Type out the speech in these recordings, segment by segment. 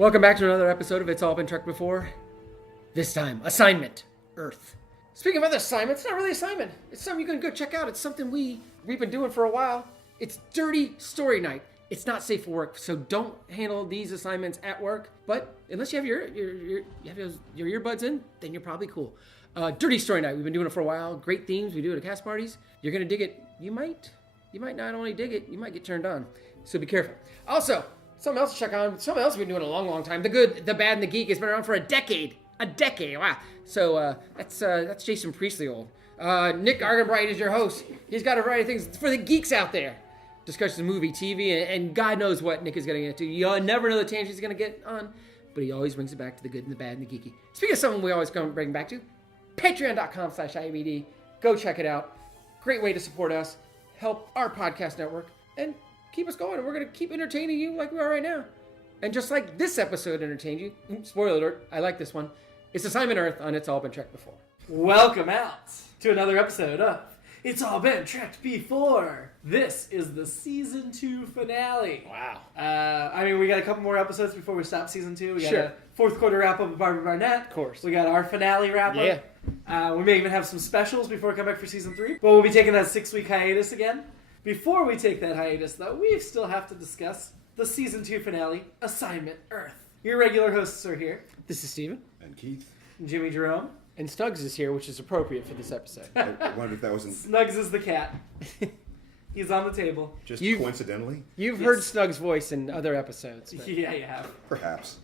Welcome back to another episode of It's All Been Trucked Before. This time, assignment, Earth. Speaking of other assignments, it's not really an assignment. It's something you can go check out. It's something we've been doing for a while. It's Dirty Story Night. It's not safe for work, so don't handle these assignments at work. But unless you have your earbuds in, then you're probably cool. Dirty Story Night. We've been doing it for a while. Great themes. We do it at cast parties. You're gonna dig it. You might not only dig it, you might get turned on. So be careful. Also, something else to check on. Something else we've been doing a long, long time. The Good, the Bad, and the Geek has been around for a decade. A decade. Wow. So that's Jason Priestley old. Nick Arganbright is your host. He's got a variety of things for the geeks out there. Discussions of movie, TV, and God knows what Nick is going to get into. You never know the tangent he's going to get on, but he always brings it back to the good and the bad and the geeky. Speaking of something we always come bring back to, patreon.com/IABD. Go check it out. Great way to support us, help our podcast network, and keep us going. And we're going to keep entertaining you like we are right now. And just like this episode entertained you, spoiler alert, I like this one, it's Assignment Earth on It's All Been Trucked Before. Welcome out to another episode of It's All Been Trucked Before. This is the Season 2 finale. Wow. We got a couple more episodes before we stop Season 2. We got Sure. a fourth quarter wrap-up of Barbara Barnett. Of course. We got our finale wrap-up. Yeah. We may even have some specials before we come back for Season 3. But we'll be taking that 6-week hiatus again. Before we take that hiatus, though, we still have to discuss the Season 2 finale, Assignment Earth. Your regular hosts are here. This is Steven. And Keith. Jimmy-Jerome. And Snugs is here, which is appropriate for this episode. I wondered if that wasn't Snugs is the cat. He's on the table. just You've- coincidentally. You've heard Snugs' voice in other episodes. But... Yeah, you have. Perhaps.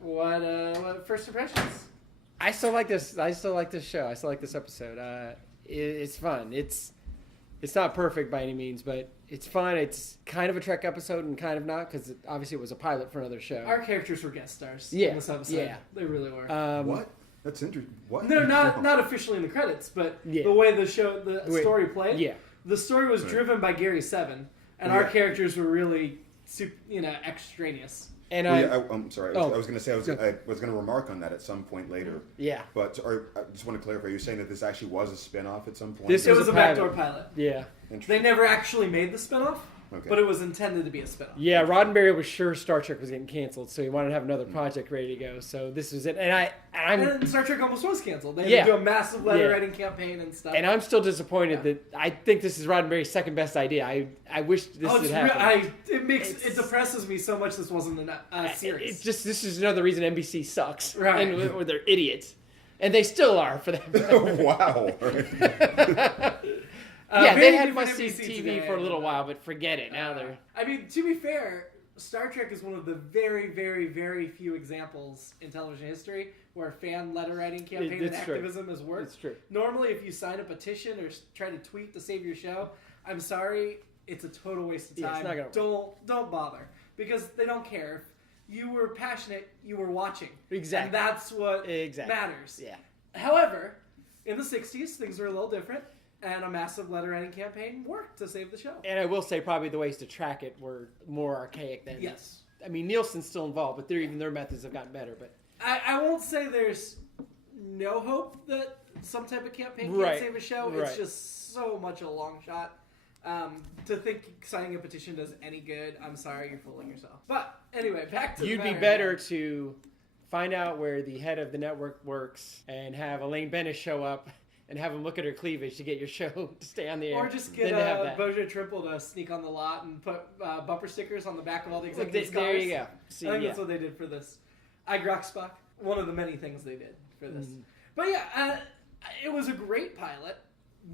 What first impressions? I still like this. I still like this show. I still like this episode. It's fun. It's not perfect by any means, but it's fun. It's kind of a Trek episode and kind of not, because obviously it was a pilot for another show. Our characters were guest stars Yeah, in this episode. yeah. They really were. What? That's interesting. What? No, not officially in the credits, but Yeah. the way the story played. Yeah. The story was Right. driven by Gary Seven, and Yeah. our characters were really, extraneous. And I'm sorry. I was going to say I was going to remark on that at some point later. yeah. But I just want to clarify. You're saying that this actually was a spin-off at some point? This It was was a a backdoor pilot. pilot. Yeah. They Interesting. never actually made the spinoff, Okay. but it was intended to be a spinoff. Yeah, Roddenberry was sure Star Trek was getting canceled, so he wanted to have another project ready to go. So this was it. And Star Trek almost was canceled. They had Yeah. to do a massive letter Yeah. writing campaign and stuff. And I'm still disappointed that I think this is Roddenberry's second best idea. I wish this had happened. It depresses me so much this wasn't a series. It's just, this is another reason NBC sucks. Right. Or they're idiots. And they still are for that. Wow. Yeah, very they had different must-see NBC TV today. for a little while, but forget it. Now they're... To be fair, Star Trek is one of the very, very, very few examples in television history where fan letter writing campaign and That's true. activism has worked. It's true. Normally, if you sign a petition or try to tweet to save your show, I'm sorry, it's a total waste of Yeah, it's time. not gonna work. Don't bother, because they don't care. If you were passionate, you were watching. Exactly. And that's what Exactly. matters. Yeah. However, in the 60s, things were a little different, and a massive letter writing campaign worked to save the show. And I will say probably the ways to track it were more archaic than... Yes. I mean, Nielsen's still involved, but even their methods have gotten better. But I won't say there's no hope that some type of campaign can Right. save a show. Right. It's just so much a long shot. To think signing a petition does any good, I'm sorry, you're fooling yourself. But anyway, back to you'd the be matter. better to find out where the head of the network works and have Elaine Bennett show up and have him look at her cleavage to get your show to stay on the air. Or just get than to have that. Bojo Triple to sneak on the lot and put bumper stickers on the back of all the Well, executives' there cars. you go. See, I think yeah. that's what they did for this. Spock. One of the many things they did for this. Mm. But yeah, it was a great pilot,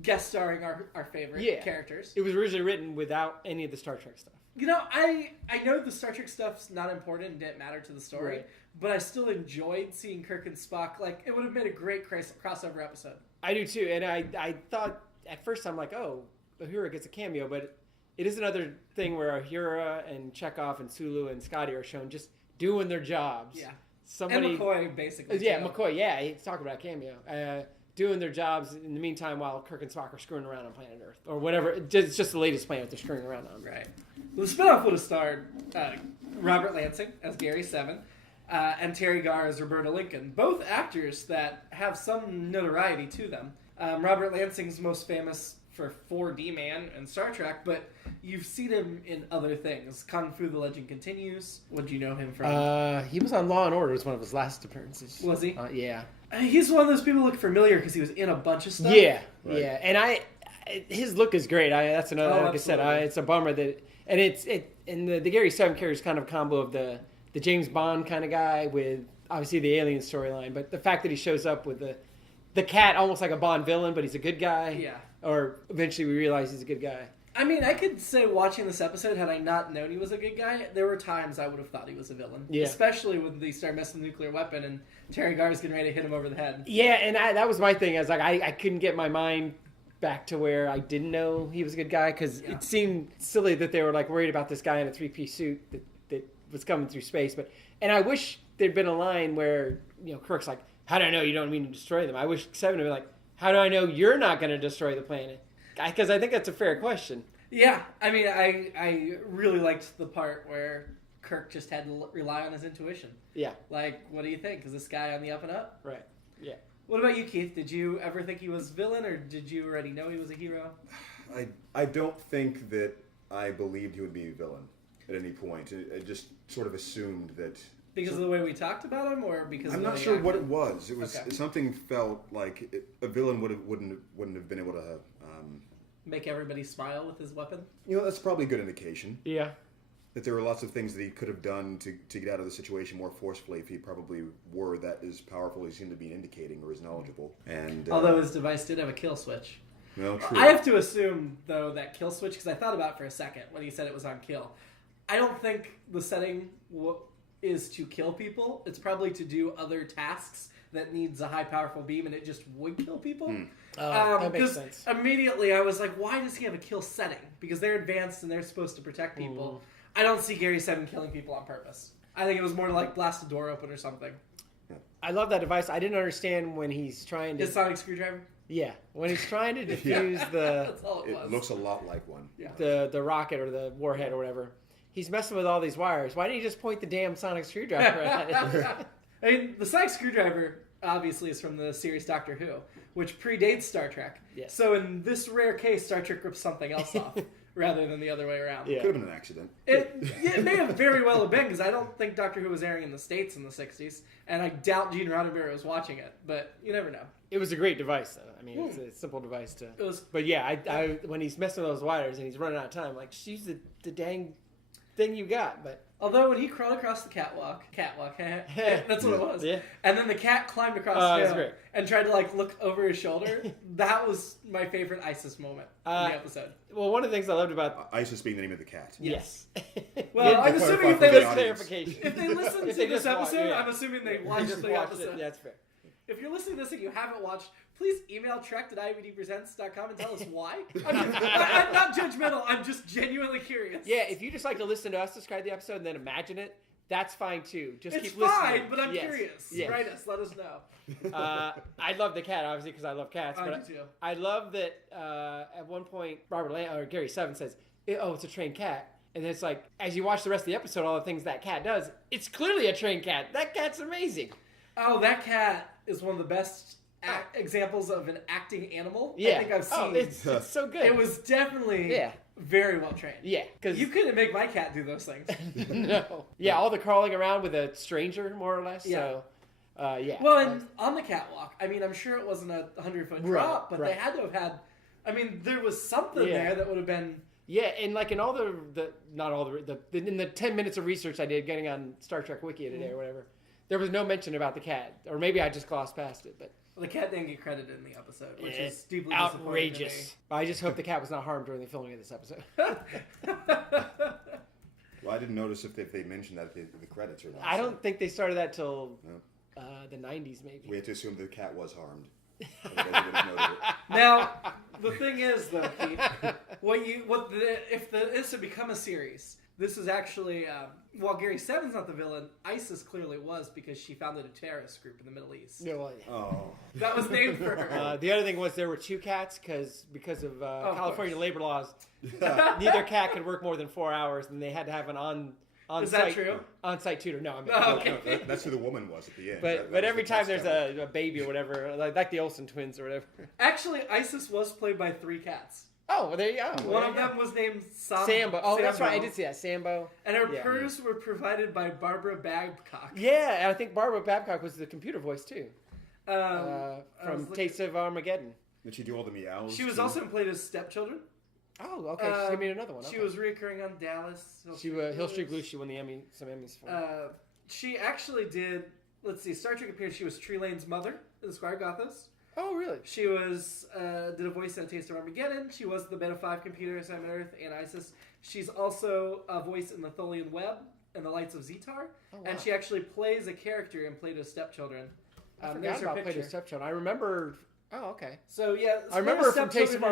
guest starring our favorite characters. It was originally written without any of the Star Trek stuff. You know, I know the Star Trek stuff's not important and didn't matter to the story, Right. but I still enjoyed seeing Kirk and Spock. Like, it would have made a great crossover episode. I do too, and I thought at first I'm like, oh, Uhura gets a cameo, but it is another thing where Uhura and Chekhov and Sulu and Scotty are shown just doing their jobs. Yeah. Somebody, And McCoy, basically. yeah, too. McCoy, yeah, he's talking about a cameo. Doing their jobs in the meantime while Kirk and Spock are screwing around on planet Earth or whatever. It's just the latest planet they're screwing around on. Right. The spinoff would have starred Robert Lansing as Gary Seven and Terry Garr as Roberta Lincoln, both actors that have some notoriety to them. Robert Lansing's most famous for 4D man in Star Trek, but you've seen him in other things. Kung Fu: The Legend Continues. What do you know him from? He was on Law and Order. It was one of his last appearances. Was he? Yeah. He's one of those people who look familiar because he was in a bunch of stuff. Yeah, Right. yeah. And his look is great. That's another. Oh, like I said, absolutely. it's a bummer that, and the Gary Seven carries kind of a combo of the James Bond kind of guy with obviously the alien storyline, but the fact that he shows up with the cat almost like a Bond villain, but he's a good guy. Yeah. Or eventually we realize he's a good guy. I mean, I could say watching this episode, had I not known he was a good guy, there were times I would have thought he was a villain. Yeah. Especially when they start messing with the nuclear weapon and Terry Garr's getting ready to hit him over the head. Yeah, and that was my thing. I was like, I couldn't get my mind back to where I didn't know he was a good guy because it seemed silly that they were like worried about this guy in a three-piece suit that was coming through space. And I wish there'd been a line where Kirk's like, "How do I know you don't mean to destroy them?" I wish Seven would be like, "How do I know you're not going to destroy the planet?" Because I think that's a fair question. Yeah, I mean, I really liked the part where Kirk just had to rely on his intuition. Yeah. Like, what do you think? Is this guy on the up and up? Right. Yeah. What about you, Keith? Did you ever think he was villain, or did you already know he was a hero? I don't think that I believed he would be a villain at any point. I just sort of assumed that. Because of the way we talked about him, or because I'm of the not way sure he what it acted? was. It was something felt like a villain wouldn't have been able to. Make everybody smile with his weapon? That's probably a good indication. Yeah. That there were lots of things that he could have done to get out of the situation more forcefully if he probably were that as powerful as he seemed to be indicating or as knowledgeable. And Although his device did have a kill switch. no, true. I have to assume, though, that kill switch, because I thought about it for a second when he said it was on kill. I don't think the setting is to kill people. It's probably to do other tasks that needs a high powerful beam, and it just would kill people. That makes sense. Immediately I was like, why does he have a kill setting? Because they're advanced and they're supposed to protect people. I don't see Gary 7 killing people on purpose. I think it was more like blast a door open or something. I love that device. I didn't understand when he's trying to... His sonic screwdriver? Yeah. When he's trying to defuse That's all it was. It looks a lot like one. Yeah. the rocket or the warhead or whatever. He's messing with all these wires. Why didn't he just point the damn sonic screwdriver at it? I mean, the sonic screwdriver obviously is from the series Doctor Who, which predates Star Trek. Yes. So in this rare case, Star Trek rips something else off rather than the other way around. Yeah. Could have been an accident. It may have very well have been, because I don't think Doctor Who was airing in the States in the 60s, and I doubt Gene Roddenberry was watching it, but you never know. It was a great device, though. I mean, it's a simple device to... It was... But yeah, I when he's messing with those wires and he's running out of time, like, just use the dang thing you got, but... Although when he crawled across the catwalk, that's what it was. Yeah. And then the cat climbed across that's the great. hill and tried to look over his shoulder. That was my favorite ISIS moment in the episode. Well, one of the things I loved about... ISIS being the name of the cat. Yes. Yeah. Well, I'm to assuming if clarify they for the listen, audience. clarification. if they listen If to they this just watch- episode, yeah. I'm assuming they They watched just the watched episode. it. That's fair. If you're listening to this and you haven't watched, please email Trek at IABDpresents.com and tell us why. I'm not judgmental. I'm just genuinely curious. Yeah, if you just like to listen to us describe the episode and then imagine it, that's fine too. Just It's keep listening. fine, but I'm Yes. curious. Yes. Write us. Let us know. I love the cat, obviously, because I love cats. I But do too. I love that at one point, Gary Seven says, "Oh, it's a trained cat." And it's like, as you watch the rest of the episode, all the things that cat does, it's clearly a trained cat. That cat's amazing. Oh, that cat is one of the best examples of an acting animal Yeah. I think I've seen. Oh, it's so good. It was definitely very well trained. Yeah, because You couldn't make my cat do those things. no. Yeah, all the crawling around with a stranger, more or less. Yeah. So, yeah. Well, and on the catwalk, I mean, I'm sure it wasn't a 100-foot drop, but they right. had to have had. I mean, there was something Yeah. there that would have been. Yeah, and like in all in the 10 minutes of research I did getting on Star Trek Wiki today or whatever, there was no mention about the cat, or maybe I just glossed past it. But The cat didn't get credited in the episode, which is deeply disappointing outrageous. I just hope the cat was not harmed during the filming of this episode. to me. Well, I didn't notice if they mentioned that in the credits or not. I so don't think they started that till No. the 90s, maybe. We had to assume the cat was harmed. Otherwise we would have noted it. Now, the thing is, though, Keith, if this had become a series, this is actually while Gary Seven's not the villain, ISIS clearly was, because she founded a terrorist group in the Middle East. No, Oh. That was named for her. the other thing was there were two cats because of of California course. labor laws. Neither cat could work more than 4 hours, and they had to have an on Is site, that true? On-site tutor. No, I mean, Oh, okay. No, that's who the woman was at the end. but That was every the time cat's there's devil. a baby or whatever, like the Olsen twins or whatever. Actually, Isis was played by 3 cats. Oh, well, there you go. One of them was named Sambo. Oh, that's right. I Sambo. did see that. Sambo. And her Yeah. purrs were provided by Barbara Babcock. Yeah, and I think Barbara Babcock was the computer voice too. I was From looking- Taste of Armageddon. Did she do all the meows? She was too? also played as stepchildren. Oh, okay. She's gonna be in another one. She Okay. was reoccurring on Dallas. She Hill Street Blues. She won the Emmy, some Emmys for. She actually did. Let's see. Star Trek appeared. She was Tree Lane's mother in the Squire Gothos. Oh, really? She was did a voice in Taste of Armageddon. She was the Beta 5 computer Assignment Earth and Isis. She's also a voice in the Tholian Web and the Lights of Zetar. Oh, wow. And she actually plays a character and played as stepchildren. I There's forgot her about picture. Played Stepchild. I remember. Oh, okay. So yeah, I remember from Stepchildren Taste of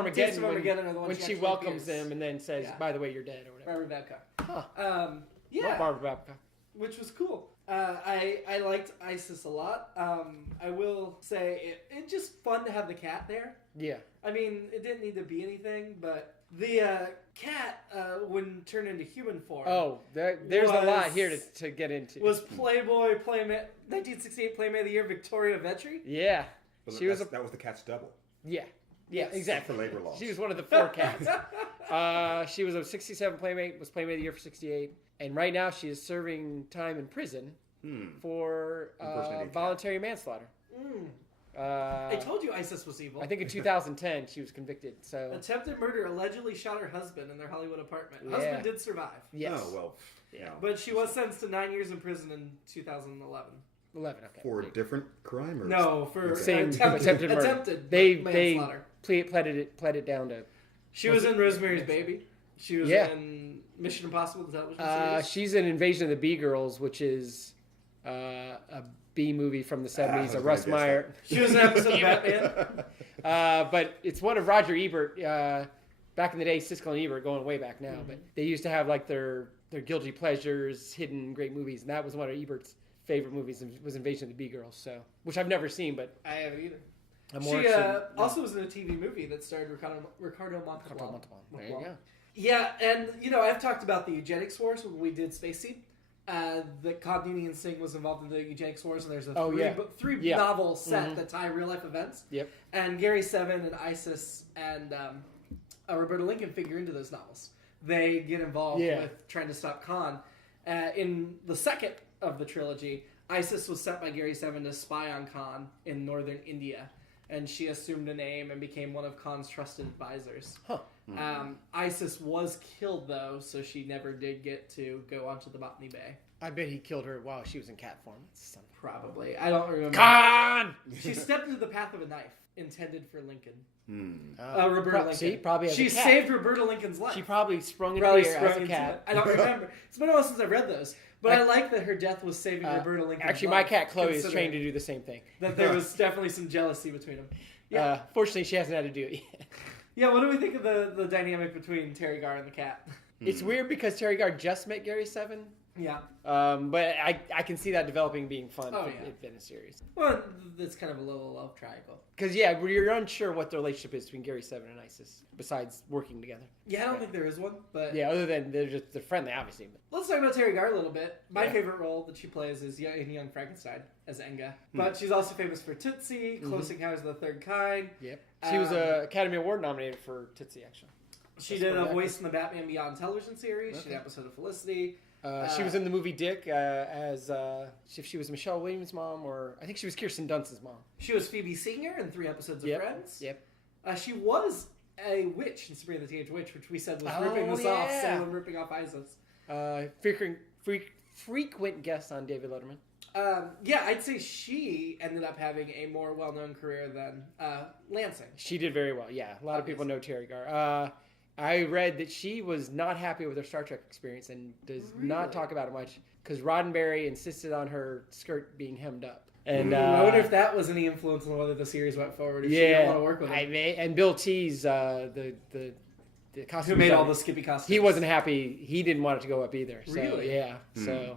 and Armageddon, are the ones when she actually welcomes appears. them and then says, Yeah. "By the way, you're dead" or whatever. Barbara Babcock. Huh. Yeah. Not Barbara Babcock. Which was cool. I liked Isis a lot. I will say it's just fun to have the cat there. Yeah. I mean, it didn't need to be anything, but the cat, when turned into human form, There's a lot here to get into. was Playboy Playmate 1968 Playmate of the Year Victoria Vetri. Yeah. Well, She was that was the cat's double. Yeah. Yeah, Yes. exactly. For labor laws. She was one of the 4 cats. She was a 67 Playmate, was Playmate of the Year for 68. And right now she is serving time in prison for Impersonating cat. voluntary manslaughter. I told you Isis was evil. I think in 2010 she was convicted. So Attempted murder, allegedly shot her husband in their Hollywood apartment. Yeah. Husband did survive. yes, Oh, well. Yeah. But she was sentenced to 9 years in prison in 2011. 11. Okay. For a different crime? Or No, for Same attempted murder. attempted They manslaughter. pled it down to. She was in Rosemary's Baby. She was Yeah. in Mission Impossible, the television series. She's in Invasion of the Bee Girls, which is a B movie from the 70s. I A was Russ gonna guess Meyer. She was in an episode of Batman. But it's one of Roger Ebert. Back in the day, Siskel and Ebert, going way back now. But they used to have like their guilty pleasures, hidden great movies, and that was one of Ebert's favorite movies. Was Invasion of the Bee Girls, so which I've never seen, but I haven't either. I'm She more interested. also was in a TV movie that starred Ricardo Montalban. There you go. Yeah, and I've talked about the eugenics wars when we did Space Seed. That Cognini and Singh was involved in the eugenics wars, and there's a three novel set that tie real life events. Yep. And Gary Seven and Isis and Roberta Lincoln figure into those novels. They get involved with trying to stop Khan. In the second of the trilogy, Isis was sent by Gary Seven to spy on Khan in northern India, and she assumed a name and became one of Khan's trusted advisors. Huh. Isis was killed, though, so she never did get to go onto the Botany Bay. I bet he killed her while she was in cat form. Probably. I don't remember. Khan! She stepped into the path of a knife intended for Lincoln. Hmm. Roberta Lincoln. See, probably as she a cat. saved Roberta Lincoln's life. She probably sprung into Probably the air sprung as a into cat. it. I don't remember. It's been a while since I read those. But I like that her death was saving Roberta Lincoln's Actually, life. my cat Chloe is considering trained to do the same thing. that there was definitely some jealousy between them. Yeah. Fortunately, she hasn't had to do it yet. Yeah, what do we think of the dynamic between Terry Garr and the cat? It's weird because Terry Garr just met Gary Seven. Yeah. But I can see that developing being fun Oh, for yeah. in a series. Well, it's kind of a little love triangle. Because, yeah, you're unsure what the relationship is between Gary Seven and Isis, besides working together. Yeah, I don't think there is one, but Yeah, other than they're friendly, obviously. But let's talk about Terry Garr a little bit. My Yeah. favorite role that she plays is in Young Frankenstein as Enga. But she's also famous for Tootsie, Close Encounters of the Third Kind. Yep. She was an Academy Award nominated for Tootsie, actually. She did a voice in the Batman Beyond television series. She did an episode of Felicity. She was in the movie Dick as if she was Michelle Williams' mom, or I think she was Kirsten Dunst's mom. She was Phoebe Senior in 3 episodes of Friends. Yep. She was a witch in Sabrina the Teenage Witch, which we said was Oh, ripping this off. yeah. Salem ripping off Isis. Frequent guest on David Letterman. Yeah, I'd say she ended up having a more well-known career than Lansing. She did very well. Yeah, a lot of people know Terry Garr. I read that she was not happy with her Star Trek experience and does not talk about it much because Roddenberry insisted on her skirt being hemmed up. And I wonder if that was any influence on whether the series went forward. If she didn't want to work with him. And Bill Tease, the costume Who made all designer, the Skippy costumes? he wasn't happy. He didn't want it to go up either. So, Really? Yeah. So.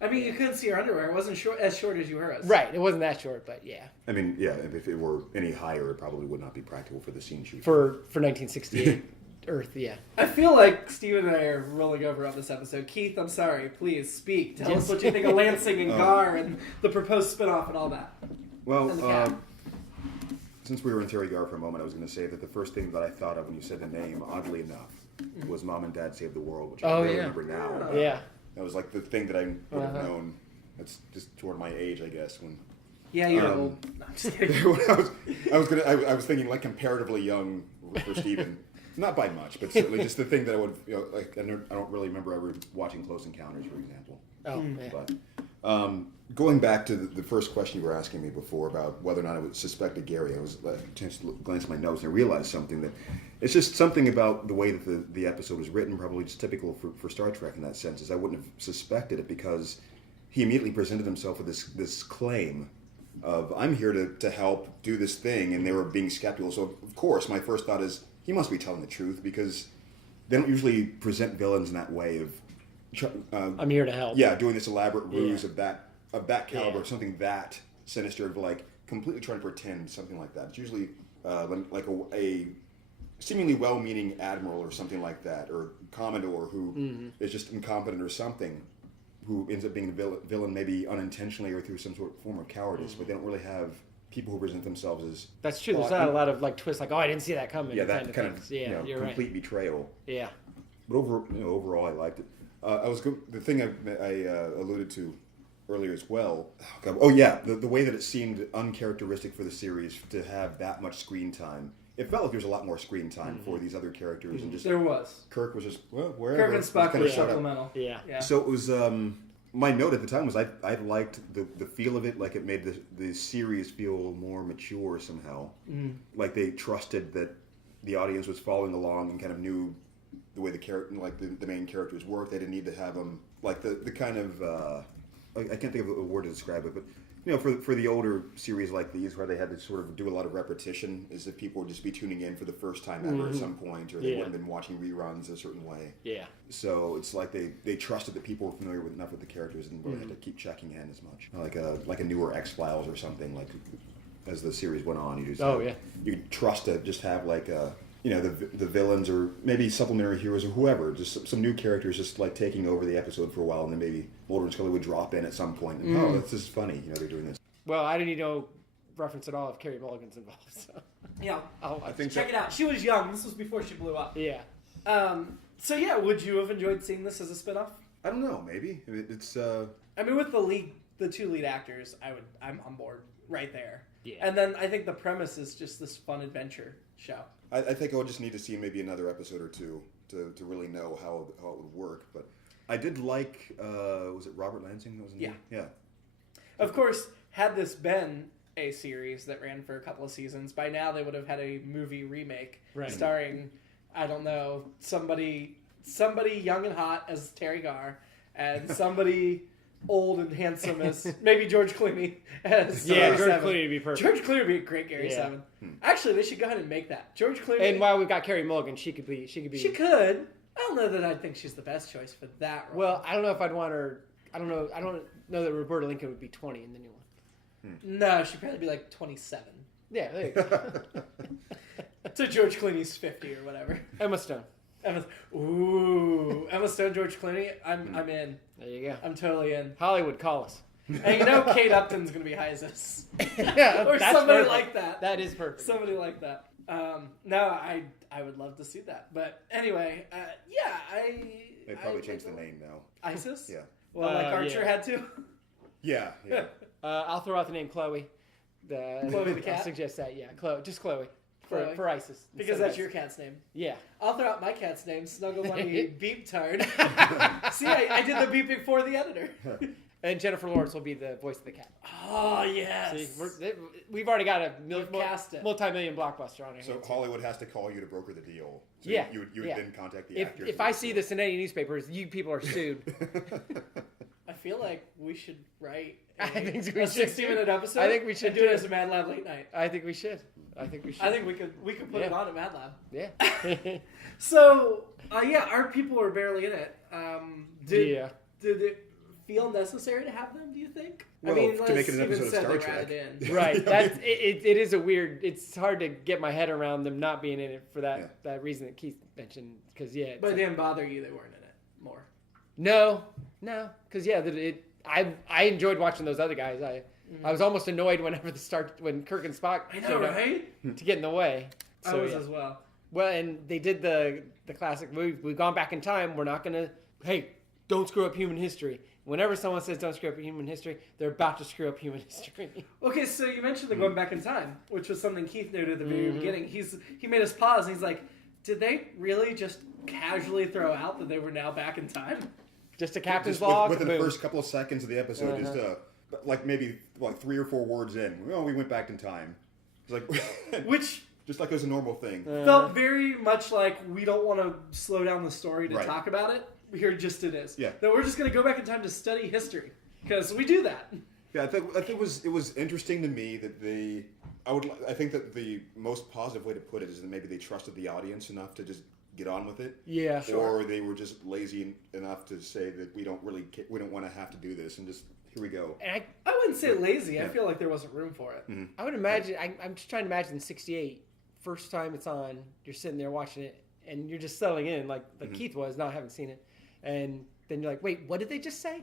I mean, you couldn't see her underwear. It wasn't as short as you hers. Right. It wasn't that short, but yeah. I mean, yeah, if it were any higher, it probably would not be practical for the scene shoot. For 1968. Earth, yeah. I feel like Steven and I are rolling over on this episode. Keith, I'm sorry. Please speak. Tell us what you think of Lansing and Gar and the proposed spinoff and all that. Well, since we were in Terry Gar for a moment, I was going to say that the first thing that I thought of when you said the name, oddly enough, was Mom and Dad Save the World, which I remember now. Yeah. That was like the thing that I would have known. That's just toward my age, I guess. When you're old. No, I'm just kidding. I was thinking like comparatively young for Steven. Not by much, but certainly just the thing that I would, like, I don't really remember ever watching Close Encounters, for example. Oh, yeah. But going back to the first question you were asking me before about whether or not I would suspected Gary, I was just glanced at my notes and I realized something that it's just something about the way that the episode was written, probably just typical for Star Trek in that sense, is I wouldn't have suspected it because he immediately presented himself with this claim of, I'm here to help do this thing, and they were being skeptical. So, of course, my first thought is, he must be telling the truth because they don't usually present villains in that way of I'm here to help. Yeah, doing this elaborate ruse of that caliber, something that sinister, of like completely trying to pretend something like that. It's usually like a seemingly well-meaning admiral or something like that, or commodore who is just incompetent or something, who ends up being a villain maybe unintentionally or through some sort of form of cowardice. But they don't really have people who present themselves as... That's true. There's not a lot of like twists, like, oh, I didn't see that coming. Yeah, that kind of you're complete right. betrayal. Yeah. But overall, I liked it. The thing I alluded to earlier as well. The way that it seemed uncharacteristic for the series to have that much screen time. It felt like there was a lot more screen time for these other characters, and just there was. Kirk was just wherever. Kirk and Spock were shut up. supplemental. Yeah. So it was. My note at the time was I liked the feel of it, like it made the series feel more mature somehow. Like they trusted that the audience was following along and kind of knew the way the main characters worked. They didn't need to have them like the kind of I can't think of a word to describe it, but for the older series like these where they had to sort of do a lot of repetition, as if people would just be tuning in for the first time ever at some point, or they wouldn't have been watching reruns a certain way. Yeah. So it's like they trusted that people were familiar enough with the characters and really had to keep checking in as much. Like a newer X-Files or something, like as the series went on, you trust to just have like the villains or maybe supplementary heroes or whoever, just some new characters just like taking over the episode for a while, and then maybe Mulder and Scully would drop in at some point. And, this is funny, they're doing this. Well, I didn't know reference at all if Carey Mulligan's involved. So. Yeah, I think check it out. She was young. This was before she blew up. Yeah. So yeah, would you have enjoyed seeing this as a spinoff? I don't know. Maybe it's. I mean, with the two lead actors, I'm on board right there. Yeah. And then I think the premise is just this fun adventure show. I think I would just need to see maybe another episode or two to really know how it would work. But I did like, was it Robert Lansing that was in it? Yeah. Of course, had this been a series that ran for a couple of seasons, by now they would have had a movie remake starring, I don't know, somebody young and hot as Terry Gar, and somebody old and handsome as maybe George Clooney as George 7. Clooney would be perfect. George Clooney would be a great Gary 7. Actually, they should go ahead and make that. George Clooney. And while we've got Carey Mulligan, she could be. She could. I don't know that I think she's the best choice for that role. Well, I don't know if I'd want her. I don't know that Roberta Lincoln would be 20 in the new one. No, she'd probably be like 27. Yeah, there you go. So George Clooney's 50 or whatever. Emma Stone. Emma Stone, George Clooney. I'm in. There you go. I'm totally in. Hollywood, call us. And Kate Upton's gonna be Isis. Yeah, or that's somebody perfect. like that. That is perfect. Somebody like that. No, I would love to see that. But anyway, They probably changed the name now. ISIS? Yeah. Well, like Archer had to. Yeah. I'll throw out the name Chloe. Chloe the cat? I'll suggest that, yeah. Just Chloe. Chloe. For ISIS. Because that's your cat's name. Yeah. I'll throw out my cat's name, Snuggle Bunny Beep Tard. See, I did the beeping for the editor. And Jennifer Lawrence will be the voice of the cat. Oh, yes. See, we've already got a cast it. multi-million blockbuster on it. So Hollywood has to call you to broker the deal. So Yeah. You would then contact the actors. If I see this in any newspapers, you people are sued. I feel like we should write I think we a should 60-minute episode. I think we should and do it as a Mad Lab late night. I think we should. I think we could put it on at Mad Lab. Yeah. So, our people are barely in it. Did it feel necessary to have them, do you think? Well, I mean, to make it an Steven episode of said Star they Trek. ratted in. Right. That's it is a weird. It's hard to get my head around them not being in it for that reason that Keith mentioned. Because But it didn't bother you they weren't in it more. no, because I enjoyed watching those other guys. I was almost annoyed when Kirk and Spock I know, showed up right? to get in the way. I So, was yeah. as well. Well, and they did the classic. We've gone back in time. We're not gonna. Hey, don't screw up human history. Whenever someone says don't screw up human history, they're about to screw up human history. Okay, so you mentioned the going back in time, which was something Keith noted at the very beginning. He made us pause, and he's like, did they really just casually throw out that they were now back in time? Just a captain's Just log. within the boom. first couple of seconds of the episode, just like maybe like 3 or 4 words in, we went back in time. It's like Which just like it was a normal thing. felt very much like we don't want to slow down the story to Right. talk about it. Here just it is. Yeah. That we're just going to go back in time to study history. Because we do that. Yeah, I think it was interesting to me that I think that the most positive way to put it is that maybe they trusted the audience enough to just get on with it. Yeah, Or they were just lazy enough to say that we don't want to have to do this and just here we go. And I wouldn't say lazy. I feel like there wasn't room for it. I would imagine. I'm just trying to imagine '68, first time it's on. You're sitting there watching it, and you're just settling in, like Keith was, not having seen it, and then you're like, wait, what did they just say?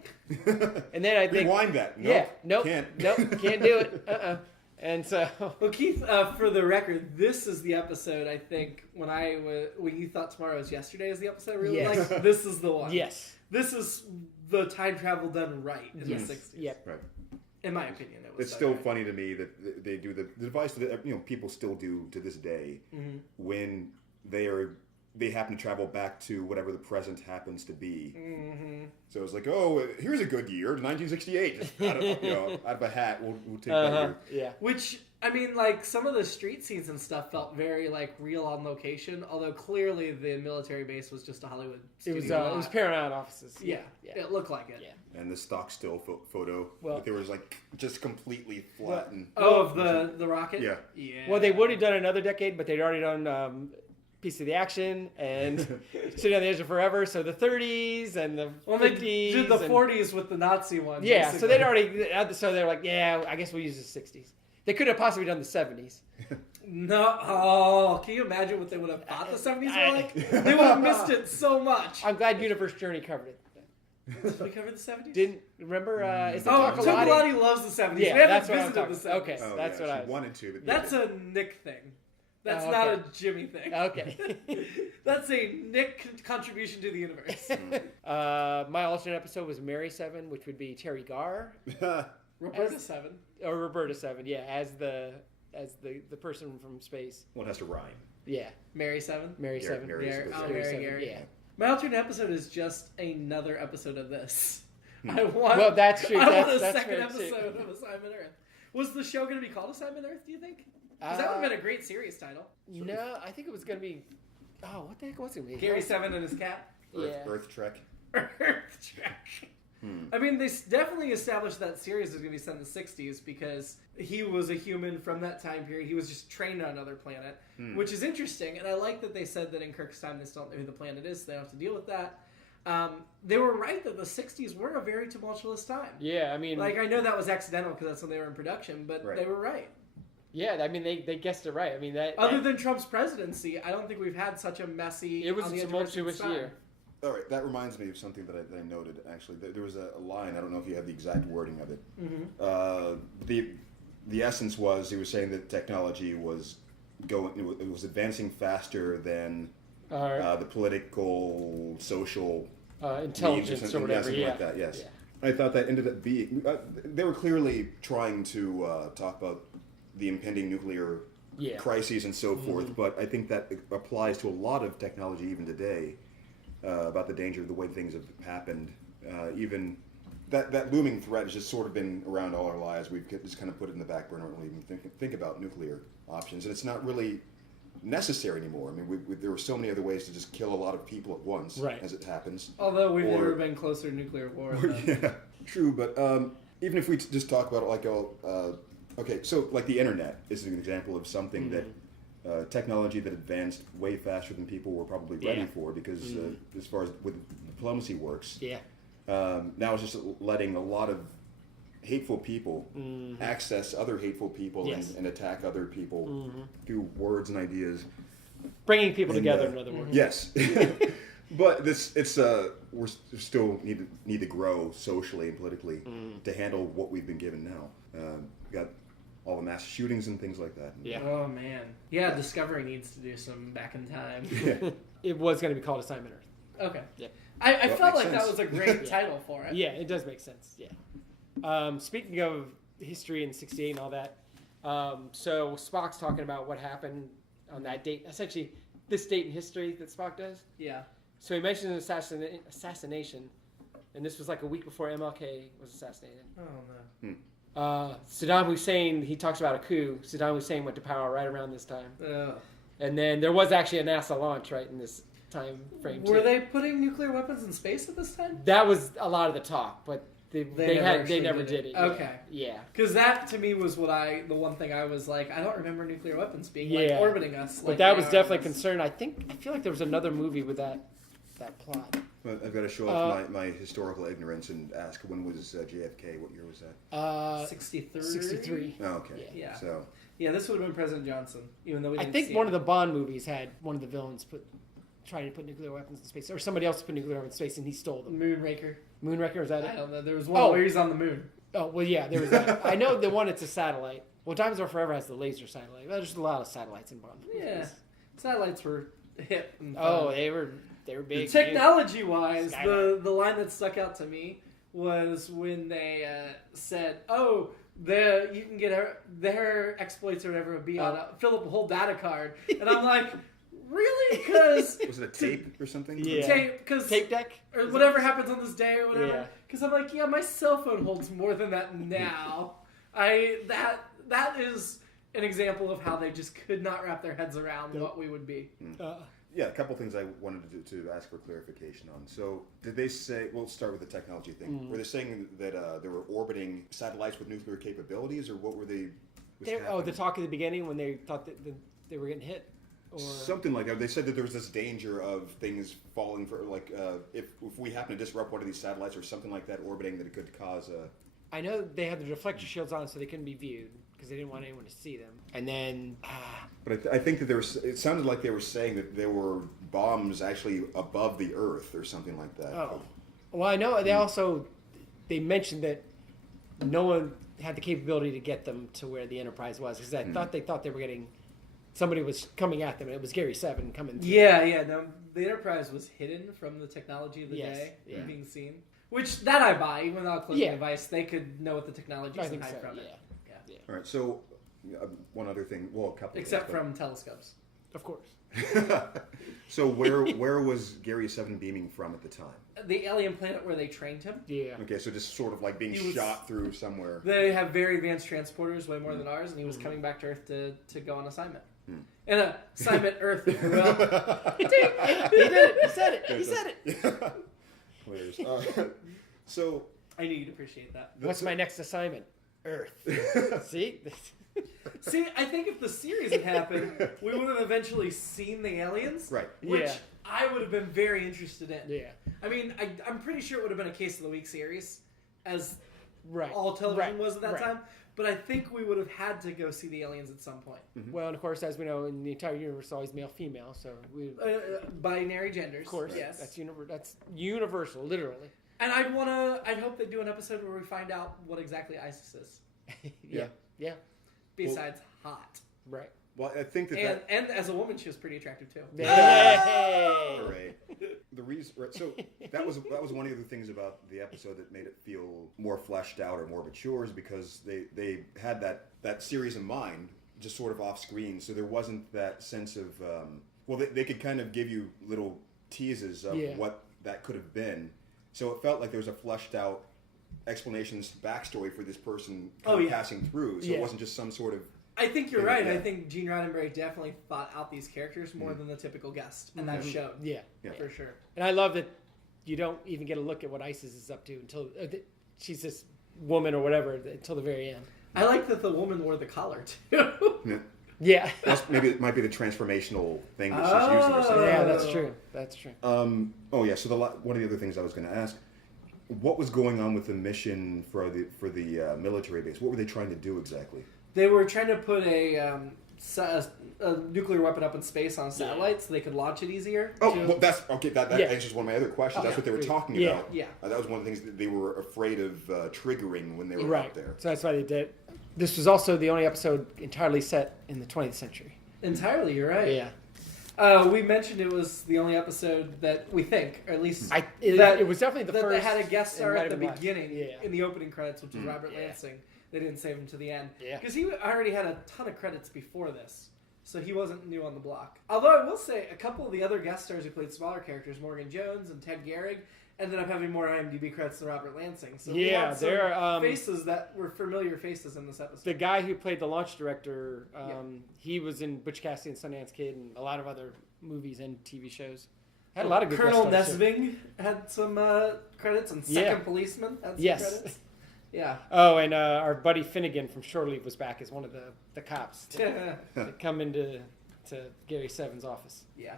And then I think, Rewind that. Nope, can't do it. And so, Well, Keith, for the record, this is the episode, I think, when you thought Tomorrow Was Yesterday is the episode I really Yes. liked, this is the one. yes, This is the time travel done right in the 60s. yep. Right. In my opinion, it was It's done still right. funny to me that they do the device that people still do to this day when they happen to travel back to whatever the present happens to be. So it's like, oh, here's a good year, 1968. Just out of a hat, we'll take that year. Yeah. Which, I mean, like, some of the street scenes and stuff felt very, like, real on location, although clearly the military base was just a Hollywood It was studio it was lot. Paramount offices. Yeah, it looked like it. Yeah. And the stock still photo, Well- that they was like just completely flat and Oh, of the rocket? Yeah. Yeah. Well, they would have done another decade, but they'd already done Piece of the Action and Sitting on the Edge of Forever. So the 30s and the 50s. Well, they did the and- 40s with the Nazi one. Yeah, so they'd basically. already. So they're like, yeah, I guess we'll use the 60s. They could have possibly done the 70s. No, oh, can you imagine what they would have thought the 70s were like? They would have missed it so much. I'm glad Universe Journey covered it. Did we cover the 70s? Didn't remember? Is it Oh, Chocolati? Chocolati loves the 70s. Yeah, we haven't that's what I'm visited talking the about. 70s. Okay. oh, That's yeah, what I she was- wanted to. But That's a Nick thing. That's Oh, not okay. a Jimmy thing. Okay. That's a Nick contribution to the universe. My alternate episode was Mary 7, which would be Terry Garr Roberta 7. or Roberta 7. Yeah, as the person from space. one has to rhyme. Yeah, Mary 7. Mary Gary- 7. Mary Gary- seven. oh, Mary 7, Gary. Yeah. My alternate episode is just another episode of this. I want. Well, that's true. I want a That's second fair, too. episode of Assignment Earth. Was the show going to be called Assignment Earth? Do you think? Because that would have been a great series title. No, I think it was going to be. Oh, what the heck was it? Gonna be? Gary 7 and his cat. Yeah. Earth Trek. Earth Trek. I mean, they definitely established that series was going to be set in the 60s because he was a human from that time period. He was just trained on another planet, which is interesting. And I like that they said that in Kirk's time they still don't know who the planet is, so they don't have to deal with that. They were right that the 60s were a very tumultuous time. Yeah, I mean, Like, I know that was accidental because that's when they were in production, but Right. they were right. yeah, I mean, they guessed it right. I mean, Other than Trump's presidency, I don't think we've had such a messy... it was on a the edge of tumultuous time. year. All right, that reminds me of something that I noted. Actually, there was a line. I don't know if you have the exact wording of it. The essence was he was saying that technology was it was advancing faster than the political, social Intelligence needs or whatever. something Yeah. like that. Yes, Yeah. I thought that ended up being. They were clearly trying to talk about the impending nuclear Yeah. crises and so forth, but I think that applies to a lot of technology even today. About the danger of the way things have happened. Even that looming threat has just sort of been around all our lives. We've just kind of put it in the back burner and don't even think about nuclear options. And it's not really necessary anymore. I mean, there are so many other ways to just kill a lot of people at once, Right. as it happens. Although we've Or- never been closer to nuclear war. than- Yeah, true. But even if we just talk about it like, okay, so like the internet is an example of something that technology that advanced way faster than people were probably ready for because as far as with diplomacy works, Yeah. now it's just letting a lot of hateful people access other hateful people Yes. and attack other people through words and ideas. Bringing people And, together, in other words. Yes. But we're still need to grow socially and politically to handle what we've been given now. We got all the mass shootings and things like that. Yeah. Oh man. Yeah, Discovery needs to do some back in time. Yeah. It was going to be called Assignment Earth. Okay. Yeah. I Well, felt makes like that sense. was a great Yeah. title for it. Yeah, it does make sense. Yeah. Speaking of history and '68 and all that, so Spock's talking about what happened on that date. Essentially, this date in history that Spock does. Yeah. So he mentions an assassination, and this was like a week before MLK was assassinated. Oh no. Saddam Hussein, he talks about a coup. Saddam Hussein went to power right around this time. Ugh. And then there was actually a NASA launch right in this time frame too. Were they putting nuclear weapons in space at this time? That was a lot of the talk, but they actually never did it. Okay. Yeah. Because that to me was the one thing I was like, I don't remember nuclear weapons being Yeah. orbiting us. But that was definitely a concern. I feel like there was another movie with that plot. But I've got to show off my historical ignorance and ask, when was JFK? What year was that? 63. 63. Oh, okay. Yeah. So Yeah, this would have been President Johnson, even though we I didn't think see one it. of the Bond movies had one of the villains trying to put nuclear weapons in space, or somebody else put nuclear weapons in space, and he stole them. Moonraker. Moonraker, is that I it? don't know. There was one Oh. where he's on the moon. Oh, well, yeah, there was that. I know the one, it's a satellite. Well, Diamonds Are Forever has the laser satellite. Well, there's a lot of satellites in Bond movies. Yeah. Satellites were hip and fun. Oh, they were big. Technology-wise, Skyline. the line that stuck out to me was when they said, "Oh, you can get their exploits or whatever would be on fill up a whole data card," and I'm like, "Really?" Because was it a tape or something? Yeah. tape deck? or whatever happens on this day or whatever. Yeah. Because I'm like, yeah, my cell phone holds more than that now. That is an example of how they just could not wrap their heads around what we would be. Yeah, a couple things I wanted to ask for clarification on. So, did they say? We'll start with the technology thing. Were they saying that they were orbiting satellites with nuclear capabilities, or what were they? The talk at the beginning when they thought that they were getting hit, or something like that. They said that there was this danger of things falling for, like, if we happen to disrupt one of these satellites or something like that orbiting, that it could cause a. I know they had the reflector shields on, so they couldn't be viewed because they didn't want anyone to see them. And then, But I think that it sounded like they were saying that there were bombs actually above the Earth or something like that. well, I know they mentioned that no one had the capability to get them to where the Enterprise was, because they thought they were getting, somebody was coming at them, and it was Gary 7 coming through. Yeah. No, the Enterprise was hidden from the technology of the day being seen. Which, that I buy, even without closing a device, they could know what the technology is and hide from it. Yeah. All right, so one other thing, well, a couple. Except from telescopes. Of course. So where was Gary 7 beaming from at the time? The alien planet where they trained him. Yeah. Okay, so just sort of like being shot through somewhere. They have very advanced transporters, way more than ours, and he was coming back to Earth to go on assignment. And assignment Earth, if you will. He did it. He said it. He said it. Hilarious. So I knew you'd appreciate that. What's my next assignment? Earth. See? See, I think if the series had happened, we would have eventually seen the aliens. Right. Which Yeah. I would have been very interested in. Yeah. I mean, I'm pretty sure it would have been a Case of the Week series, as Right. all television Right. was at that Right. time. But I think we would have had to go see the aliens at some point. Well, and of course, as we know, in the entire universe, it's always male-female, so we... Binary genders. Of course, Yes. that's universal, literally. And I'd hope they do an episode where we find out what exactly ISIS is. Yeah. Besides hot. Right. Well, I think that And as a woman, she was pretty attractive too. Hey! Right. The reason, right, so that was one of the things about the episode that made it feel more fleshed out or more mature, is because they had that series in mind, just sort of off screen, so there wasn't that sense of they could kind of give you little teases of what that could have been, so it felt like there was a fleshed out explanations, backstory for this person passing through, so it wasn't just some sort of. I think you're right. I think Gene Roddenberry definitely thought out these characters more than the typical guest, and that showed. Yeah. For sure. And I love that you don't even get a look at what ISIS is up to until she's this woman or whatever until the very end. I like that the woman wore the collar too. Yeah. Maybe it might be the transformational thing that she's using or something. Yeah, that's true. That's true. So one of the other things I was going to ask, What was going on with the mission for the military base? What were they trying to do exactly? They were trying to put a nuclear weapon up in space on a satellite so they could launch it easier. Oh, well, that's okay. That Yeah. answers one of my other questions. That's what they were talking Yeah. about. Yeah. That was one of the things that they were afraid of triggering when they were Right. up there. So that's why they did. This was also the only episode entirely set in the 20th century. Entirely, you're right. Yeah. We mentioned it was the only episode that we think, or at least It was definitely the that first. they had a guest star and at the might have been beginning last. in the opening credits, which was Robert Yeah. Lansing. They didn't save him to the end. Yeah. Because he already had a ton of credits before this. So he wasn't new on the block. Although I will say, a couple of the other guest stars who played smaller characters, Morgan Jones and Ted Gehrig, ended up having more IMDb credits than Robert Lansing. So we Yeah, had some they're faces that were familiar faces in this episode. the guy who played the launch director. He was in Butch Cassidy and Sundance Kid and a lot of other movies and TV shows. Had a lot of good Colonel guest stars, too. Nesbing had some credits, and Second Policeman had some Yes. credits. Yeah. Oh, and our buddy Finnegan from Shore Leave was back as one of the cops Yeah. that come into Gary Seven's office. Yeah.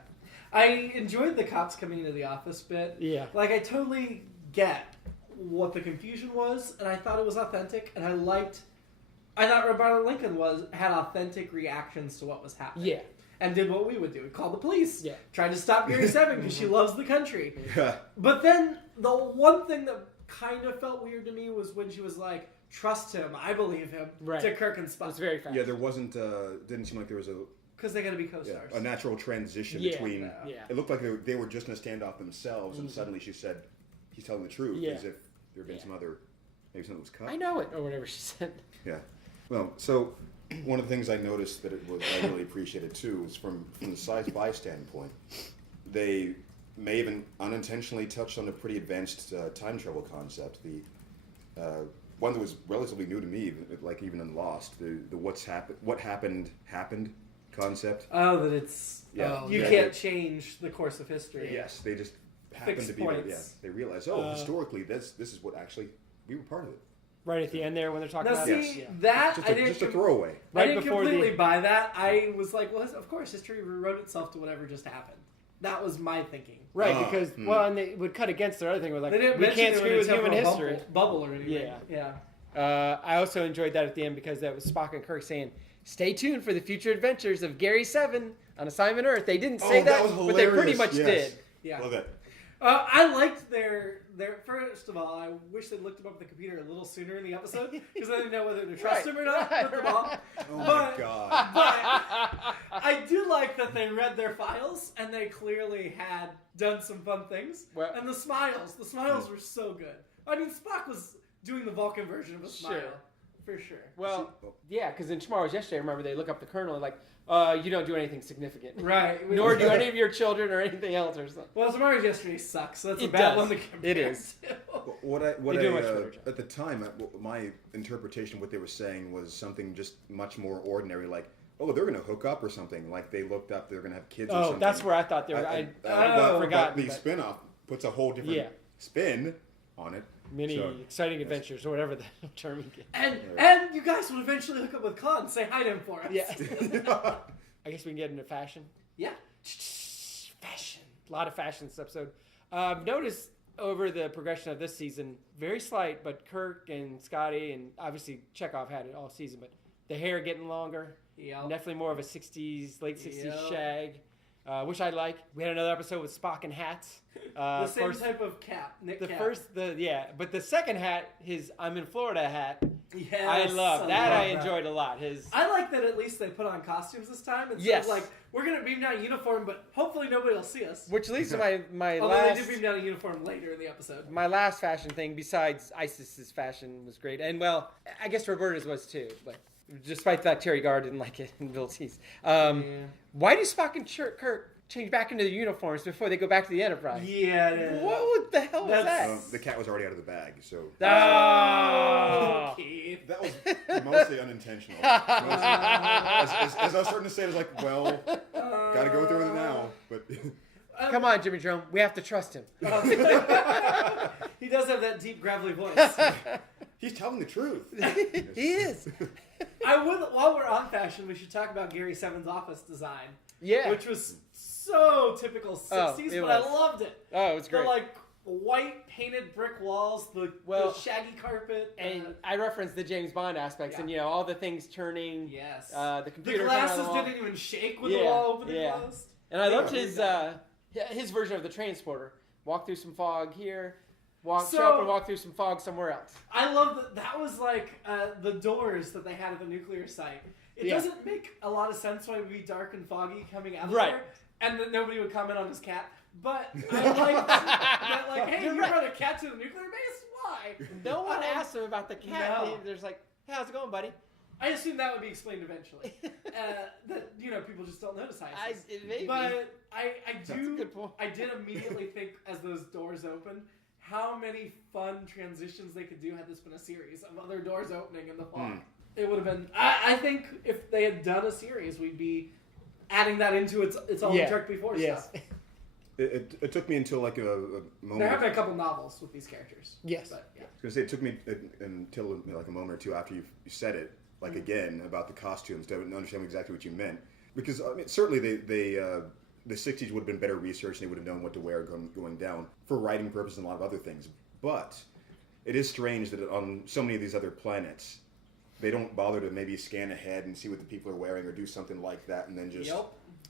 I enjoyed the cops coming into the office bit. Yeah. Like, I totally get what the confusion was, and I thought it was authentic, and I thought Robert Lincoln had authentic reactions to what was happening. Yeah. And did what we would do. Called the police. Yeah. Tried to stop Gary Seven because she loves the country. Yeah. But then, the one thing that kind of felt weird to me was when she was like, trust him, I believe him, Right. to Kirk and It Spock. was very fast. Yeah, there wasn't. Didn't seem like there was Because they got to be co-stars. a natural transition Yeah. between. Yeah. It looked like they were just in a standoff themselves, and suddenly she said, "He's telling the truth," Yeah. as if there had been some other, maybe something was cut. I know it, or whatever she said. Yeah. Well, so one of the things I noticed that I really appreciated too was from the sci-fi standpoint, they may even unintentionally touched on a pretty advanced time travel concept. The one that was relatively new to me, like even in Lost, the what happened concept. Oh, that it's Yeah. you Yeah. can't change the course of history. Yes, they just happened Fixed to be. points. Yeah, they realized, historically, this is what actually we were part of it. Right at the end there when they're talking Now about see, it. that Just I a, didn't just a throwaway. I Right didn't before completely the- buy that. I was like, well, of course, history rewrote itself to whatever just happened. That was my thinking. Right, Ah, because and they would cut against their other thing. We're like, They didn't we mention can't they were screw in a with human temporal history. bubble or anything. Yeah. Yeah. I also enjoyed that at the end because that was Spock and Kirk saying, "Stay tuned for the future adventures of Gary Seven on Assignment Earth." They didn't say that, was but they pretty hilarious. much Yes. did. Yeah. Love it. I liked their. First of all, I wish they'd looked him up on the computer a little sooner in the episode because I didn't know whether to trust Right. him or not. Right. First of all. Oh my But- god. But I do like that they read their files and they clearly had done some fun things. Well- And the smiles were so good. I mean, Spock was doing the Vulcan version of a smile. Sure. For sure. Well, Oh. yeah, because in Tomorrow's Yesterday, remember they look up the Colonel and like, you don't do anything significant, Right. nor do any of your children or anything else or something. Well, Tomorrow's Yesterday sucks, so that's a It bad does. one to compare It is. to. What They do a much better job. at the time, my interpretation of what they were saying was something just much more ordinary, like, oh, they're going to hook up or something. Like they looked up, they're going to have kids. or Oh, something. that's where I thought they were. But forgot. the spinoff puts a whole different Yeah. spin on it. Many So, exciting adventures or whatever the term you get. And you guys would eventually hook up with Khan. Say hi to him for us. Yeah. I guess we can get into fashion. Yeah. Fashion. A lot of fashion this episode. Notice over the progression of this season, very slight, but Kirk and Scotty and obviously Chekhov had it all season, but the hair getting longer. Yeah. Definitely more of a 60s, late 60s Yep. shag, which I like. We had another episode with Spock and hats. The same type of cap. Nick cap. But the second hat, his I'm in Florida hat, Yes, I love that. I love enjoyed a lot. His I like that at least they put on costumes this time. Instead Yes. of like, we're going to beam down a uniform, but hopefully nobody will see us. which leads to my Although last they did beam down a uniform later in the episode. my last fashion thing besides Isis's fashion was great, and well, I guess Roberta's was too. But despite that, Terry Garr didn't like it in Bill T's. Why do Spock and Kirk change back into the uniforms before they go back to the Enterprise? Yeah. What the hell was that? the cat was already out of the bag, so Oh. Keith. that was mostly unintentional. As I was starting to say, I was like, well, gotta go through with it now. But Come on, Jimmy-Jerome. We have to trust him. He does have that deep, gravelly voice. he's telling the truth. He is. While we're on fashion, we should talk about Gary Seven's office design. Yeah. Which was so typical 60s, it but I was. loved it. Oh, it was great. The, like, white painted brick walls, the shaggy carpet. And I referenced the James Bond aspects, and all the things turning. Yes. The computer. The glasses didn't even shake with the wall open and closed. And I loved his version of the transporter. Walk through some fog here. Show up and walk through some fog somewhere else. I love that. That was like the doors that they had at the nuclear site. It doesn't make a lot of sense why it would be dark and foggy coming out of there, and that nobody would comment on his cat. But I liked that, like, hey, you brought a cat to the nuclear base? Why? No one asked him about the cat. No. There's like, hey, how's it going, buddy? I assume that would be explained eventually. That people just don't notice ISIS. Maybe. But I That's a good point. I did immediately think as those doors opened, how many fun transitions they could do had this been a series of other doors opening in the fog. It would have been. I think if they had done a series, we'd be adding that into its all Truck Before stuff. It took me until like a moment. There have been a couple novels with these characters. Yes. But, I was gonna say it took me until like a moment or two after you said it, like again about the costumes, to understand exactly what you meant. Because I mean, certainly the 60s would have been better researched, and they would have known what to wear going down for writing purposes and a lot of other things. But it is strange that on so many of these other planets, they don't bother to maybe scan ahead and see what the people are wearing or do something like that, and then just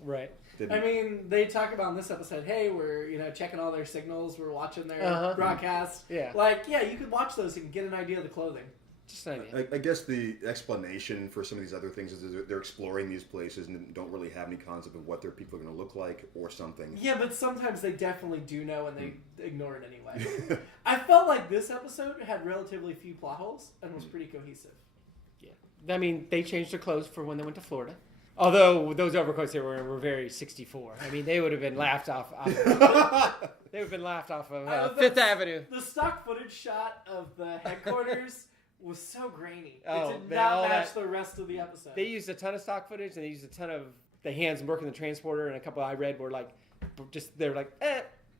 right. I mean, they talk about in this episode, hey, we're checking all their signals, we're watching their broadcasts. Yeah. Like, you could watch those and get an idea of the clothing. Just an idea. I guess the explanation for some of these other things is they're exploring these places and don't really have any concept of what their people are going to look like or something. Yeah, but sometimes they definitely do know and they ignore it anyway. I felt like this episode had relatively few plot holes and was pretty cohesive. Yeah. I mean, they changed their clothes for when they went to Florida. Although those overcoats they were very 64. I mean, they would have been laughed off. They would have been laughed off of Fifth Avenue. The stock footage shot of the headquarters was so grainy. Oh, it did not match the rest of the episode. They used a ton of stock footage, and they used a ton of the hands working the transporter, and a couple I read were like, they were like,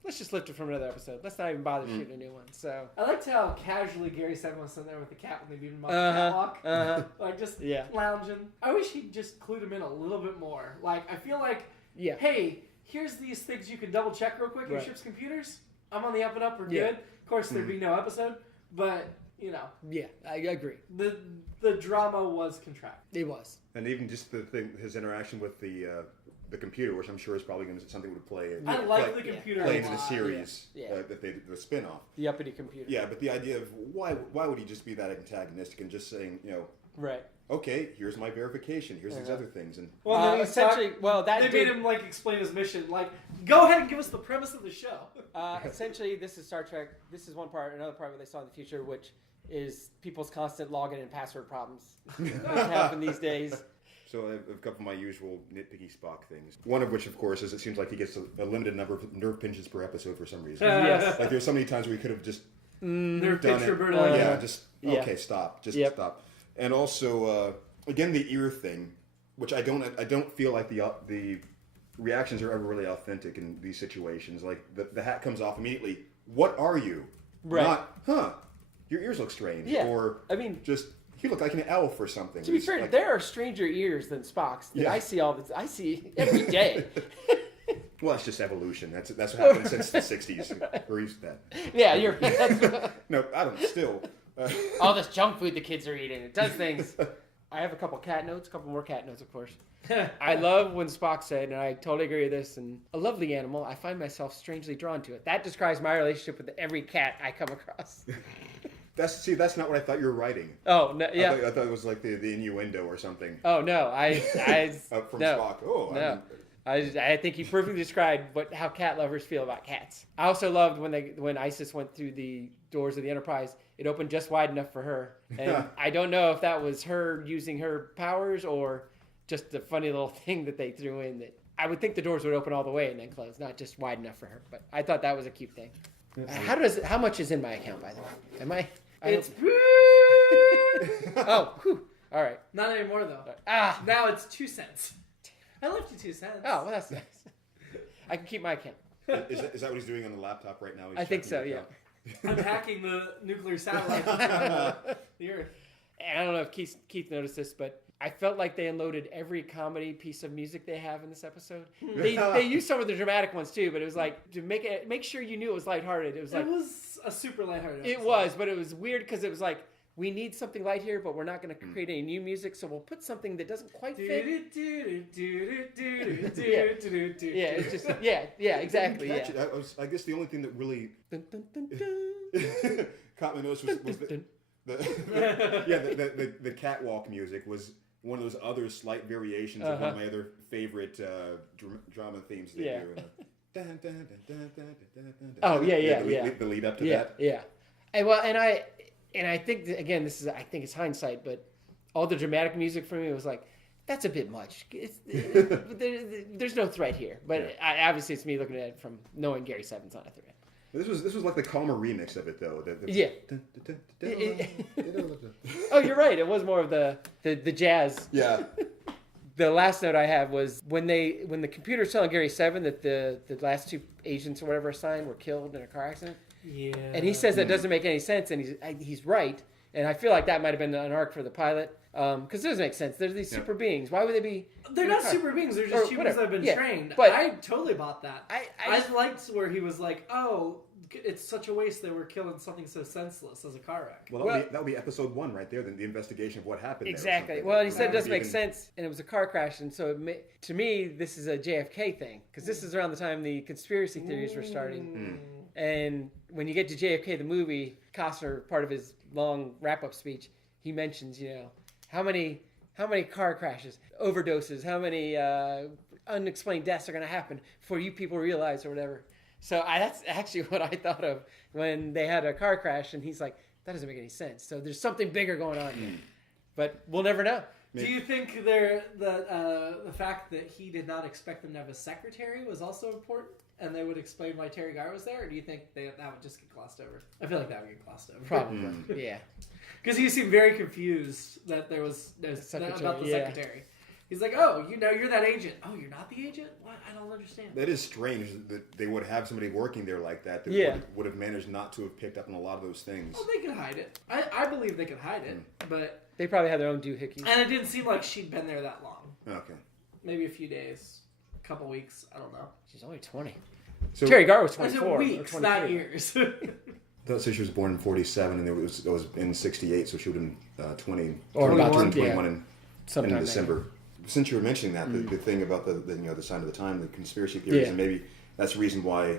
let's just lift it from another episode. Let's not even bother shooting a new one. So I liked how casually Gary Sedgwick was sitting there with the cat when they beat him up the catwalk. Like, just lounging. I wish he'd just clued him in a little bit more. Like, I feel like, hey, here's these things you can double check real quick. Your ship's computers. I'm on the up and up. We're good. Of course, there'd be no episode, but... Yeah, I agree. The drama was contracted. It was. And even just the thing, his interaction with the computer, which I'm sure is probably going to something would play. I like the computer play into the series that they the spin-off. The uppity computer. Yeah, but the idea of why would he just be that antagonistic and just saying, right. Okay, here's my verification. Here's these other things, and essentially, they made him like explain his mission. Like, go ahead and give us the premise of the show. Essentially, this is Star Trek. This is one part. Another part where they saw in the future, which is people's constant login and password problems that happen these days. So I have a couple of my usual nitpicky Spock things. One of which, of course, is it seems like he gets a limited number of nerve pinches per episode for some reason. Yes. Like there's so many times where he could have just nerve done pinch it. Roberto. Okay, stop. Just stop. And also, again, the ear thing, which I don't feel like the reactions are ever really authentic in these situations. Like the hat comes off immediately. What are you? Right. Not, your ears look strange. Yeah. Or just you look like an elf or something. To be fair, there are stranger ears than Spock's that I see every day. Well, it's just evolution. That's what happened since the 60s. We're used to that. Yeah, No, I don't. Still. All this junk food the kids are eating. It does things. I have a couple more cat notes, of course. I love when Spock said, and I totally agree with this, and a lovely animal, I find myself strangely drawn to it. That describes my relationship with every cat I come across. That's not what I thought you were writing. Oh, no, yeah. I thought it was like the innuendo or something. Oh, no. From no, Spock. Oh, no. I think he perfectly described how cat lovers feel about cats. I also loved when Isis went through the doors of the Enterprise, it opened just wide enough for her. And I don't know if that was her using her powers or just a funny little thing that they threw in. That I would think the doors would open all the way and then close, not just wide enough for her. But I thought that was a cute thing. How much is in my account, by the way? It's oh, whew. All right. Not anymore though. Now it's 2 cents. I left you 2 cents. Oh, well, that's nice. I can keep my account. Is that what he's doing on the laptop right now? I think so, yeah. I'm hacking the nuclear satellite that's on the Earth. And I don't know if Keith noticed this, but I felt like they unloaded every comedy piece of music they have in this episode. They used some of the dramatic ones too, but it was like to make sure you knew it was lighthearted. It was like it was a super lighthearted episode. it was, but it was weird because it was like we need something light here, but we're not going to create any new music, so we'll put something that doesn't quite fit. Yeah, it's just exactly. Actually, I guess the only thing that really caught my notice was the catwalk music was one of those other slight variations of one of my other favorite drama themes they do. The lead up to that. Yeah. And I think that, again, I think it's hindsight, but all the dramatic music for me was like, that's a bit much. There's no threat here, but obviously it's me looking at it from knowing Gary Seven's not a threat. This was like the calmer remix of it though. Oh, you're right. It was more of the jazz. Yeah. The last note I have was when the computer's telling Gary Seven that the last two agents or whatever assigned were killed in a car accident. Yeah. And he says that doesn't make any sense, and he's right. And I feel like that might have been an arc for the pilot, because it doesn't make sense. There's these super beings. Why would they be? They're not super beings. They're just humans that have been trained. But I totally bought that. I liked where he was like, "Oh, it's such a waste that we're killing something so senseless as a car wreck." Well, that would be episode 1 right there. Then the investigation of what happened. Exactly. Well, he said it doesn't make sense, and it was a car crash, and so to me, this is a JFK thing, because this is around the time the conspiracy theories were starting. And when you get to JFK, the movie, Costner, part of his long wrap-up speech, he mentions, how many car crashes, overdoses, how many unexplained deaths are going to happen before you people realize or whatever. So that's actually what I thought of when they had a car crash, and he's like, that doesn't make any sense. So there's something bigger going on here. But we'll never know. Do you think the fact that he did not expect them to have a secretary was also important? And they would explain why Terry Garr was there? Or do you think that would just get glossed over? I feel like that would get glossed over. Probably, yeah. Because he seemed very confused that there was about the secretary. He's like, oh, you're that agent. Oh, you're not the agent? What? I don't understand. That is strange that they would have somebody working there like that would have managed not to have picked up on a lot of those things. Well, they could hide it. I believe they could hide it, but... They probably had their own doohickeys. And it didn't seem like she'd been there that long. Okay. Maybe a few days, a couple weeks, I don't know. She's only 20. So, Terry Garr was I 24. weeks, not years. So she was born in 47, and it was in 68, so she would have been 20. Or about 21 in December. December. Since you were mentioning that, the thing about the sign of the time, the conspiracy theories, and maybe that's the reason why.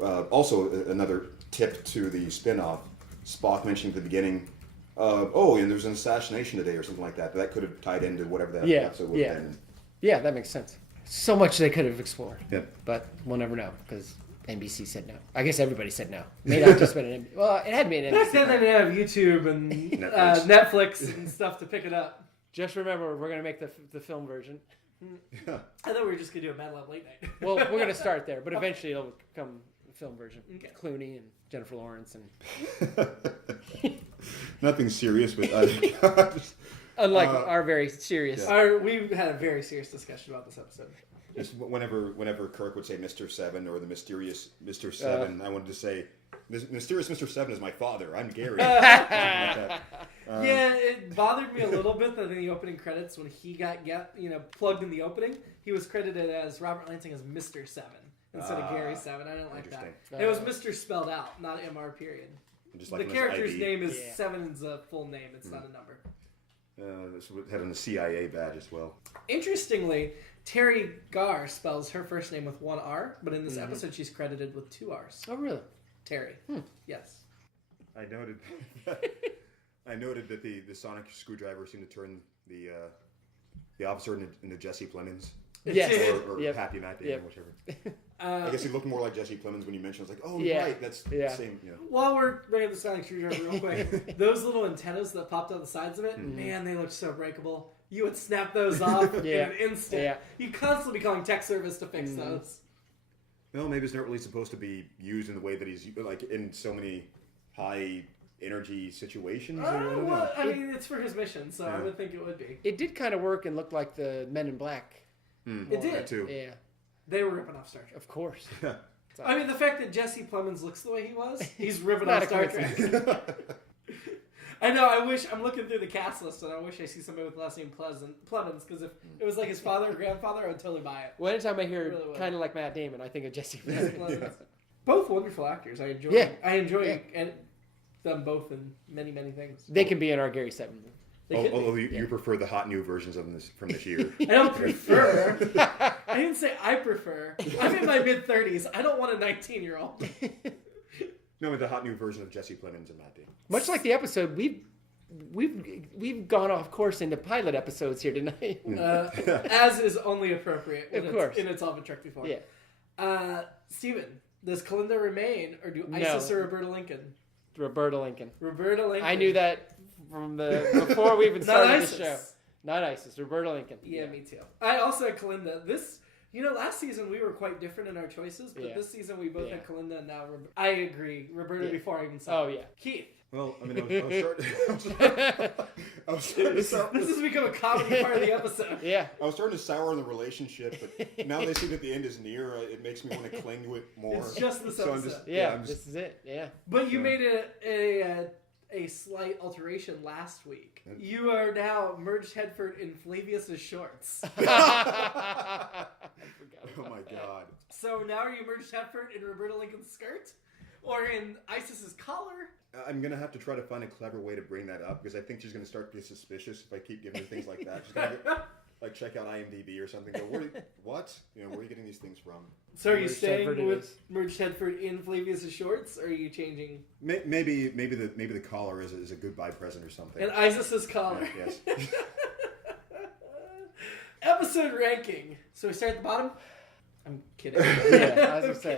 Also, another tip to the spin-off, Spock mentioned at the beginning, and there's an assassination today or something like that. That could have tied into whatever that episode would have been. Yeah, that makes sense. So much they could have explored. Yeah. But we'll never know because NBC said no. I guess everybody said no. May not just been an NBC. Well, it had been an NBC. Back then they didn't have YouTube and Netflix and stuff to pick it up. Just remember, we're going to make the film version. Yeah. I thought we were just going to do a Mad Lab Late Night. Well, we're going to start there, but eventually it'll become a film version. Okay. Clooney and Jennifer Lawrence and... Nothing serious, but Unlike our very serious... Yeah. We had a very serious discussion about this episode. Just whenever Kirk would say Mr. Seven or the mysterious Mr. Seven, I wanted to say, mysterious Mr. Seven is my father. I'm Gary. Yeah, it bothered me a little bit that in the opening credits, when he got plugged in the opening, he was credited as Robert Lansing as Mr. Seven instead of Gary Seven. I didn't like that. It was Mr. spelled out, not MR period. Just like the character's name is Seven's a full name. It's not a number. This had on the CIA badge as well. Interestingly, Terry Garr spells her first name with one R, but in this episode she's credited with two R's. Oh, really? Terry. Yes. I noted that the sonic screwdriver seemed to turn the officer into Jesse Plemons. Yes. Or Happy Matt Damon, whichever. I guess he looked more like Jesse Plemons when you mentioned it. I was like, oh, right, that's the same. While we're bringing the sonic screwdriver real quick, those little antennas that popped out the sides of it, man, they looked so breakable. You would snap those off in an instant. Yeah. You'd constantly be calling tech service to fix those. Well, maybe it's not really supposed to be used in the way that he's like in so many high energy situations. I mean, it's for his mission, so I would think it would be. It did kind of work and looked like the Men in Black. It did. That too. Yeah. They were ripping off Star Trek. Of course. I mean, the fact that Jesse Plemons looks the way he was, he's ripping off Star Trek. I know. I wish I'm looking through the cast list, and I wish I see somebody with the last name Plemons. Because if it was like his father or grandfather, I would totally buy it. Well, anytime I hear Really would. kind of like Matt Damon, I think of Jesse Plemons. Plemons. Both wonderful actors. I enjoy. Yeah. I enjoy Yeah. them both in many things. They can be in our Gary 7. Although you prefer the hot new versions of this from this year. I don't prefer. I didn't say I prefer. I'm in my mid-30s. I don't want a 19-year-old. No, but the hot new version of Jesse Plemons and Matt Damon. Much like the episode, we've gone off course into pilot episodes here tonight. As is only appropriate when Of course. it's all been tricked before. Yeah. Steven, does Kalinda remain, or do Isis or Roberta Lincoln? Roberta Lincoln. Roberta Lincoln. I knew that from before we even started the ISIS. show. Not ISIS. Roberta Lincoln. Yeah, me too. I also had Kalinda. Last season we were quite different in our choices, but this season we both had Kalinda, and now I agree. Roberta before I even saw Oh, it. yeah. Keith. Well, I mean, I was starting to sour. This has become a comedy part of the episode. Yeah. I was starting to sour on the relationship, but now they see that the end is near. It makes me want to cling to it more. It's just this So episode. This is it. Yeah. But you made a slight alteration last week. You are now merged headfirst in Flavius's shorts. Oh my god. So now are you merged headfirst in Roberta Lincoln's skirt? Or in Isis's collar? I'm gonna have to try to find a clever way to bring that up because I think she's gonna start to get suspicious if I keep giving her things like that. She's gonna like check out IMDb or something. Go, what? Where are you getting these things from? So are you Merged staying headfirst with merged headfirst in Flavius's shorts, or are you changing? Maybe the collar is a goodbye present or something. And Isis's collar. Yes. Episode ranking. So we start at the bottom? I'm kidding. Yeah. I was I'm gonna say,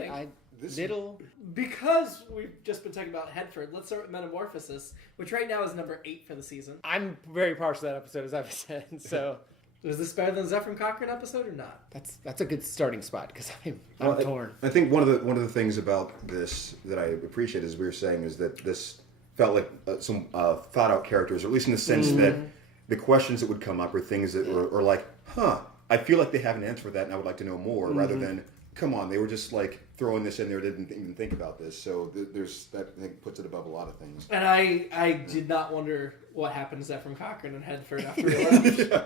kidding. little. Because we've just been talking about Headford, let's start with Metamorphosis, which right now is number 8 for the season. I'm very partial to that episode, as I've said. So Is this better than the Zephyr Cochran episode or not? that's a good starting spot because I'm Well, torn. I think one of the things about this that I appreciate, as we were saying, is that this felt like some thought out characters, or at least in the sense that the questions that would come up are things that are like, I feel like they have an answer for that, and I would like to know more, rather than, come on, they were just like throwing this in there, didn't even think about this. So there's that, I think, puts it above a lot of things. And I did not wonder what happened to Zephyr Cochran and Headford after we left. Yeah.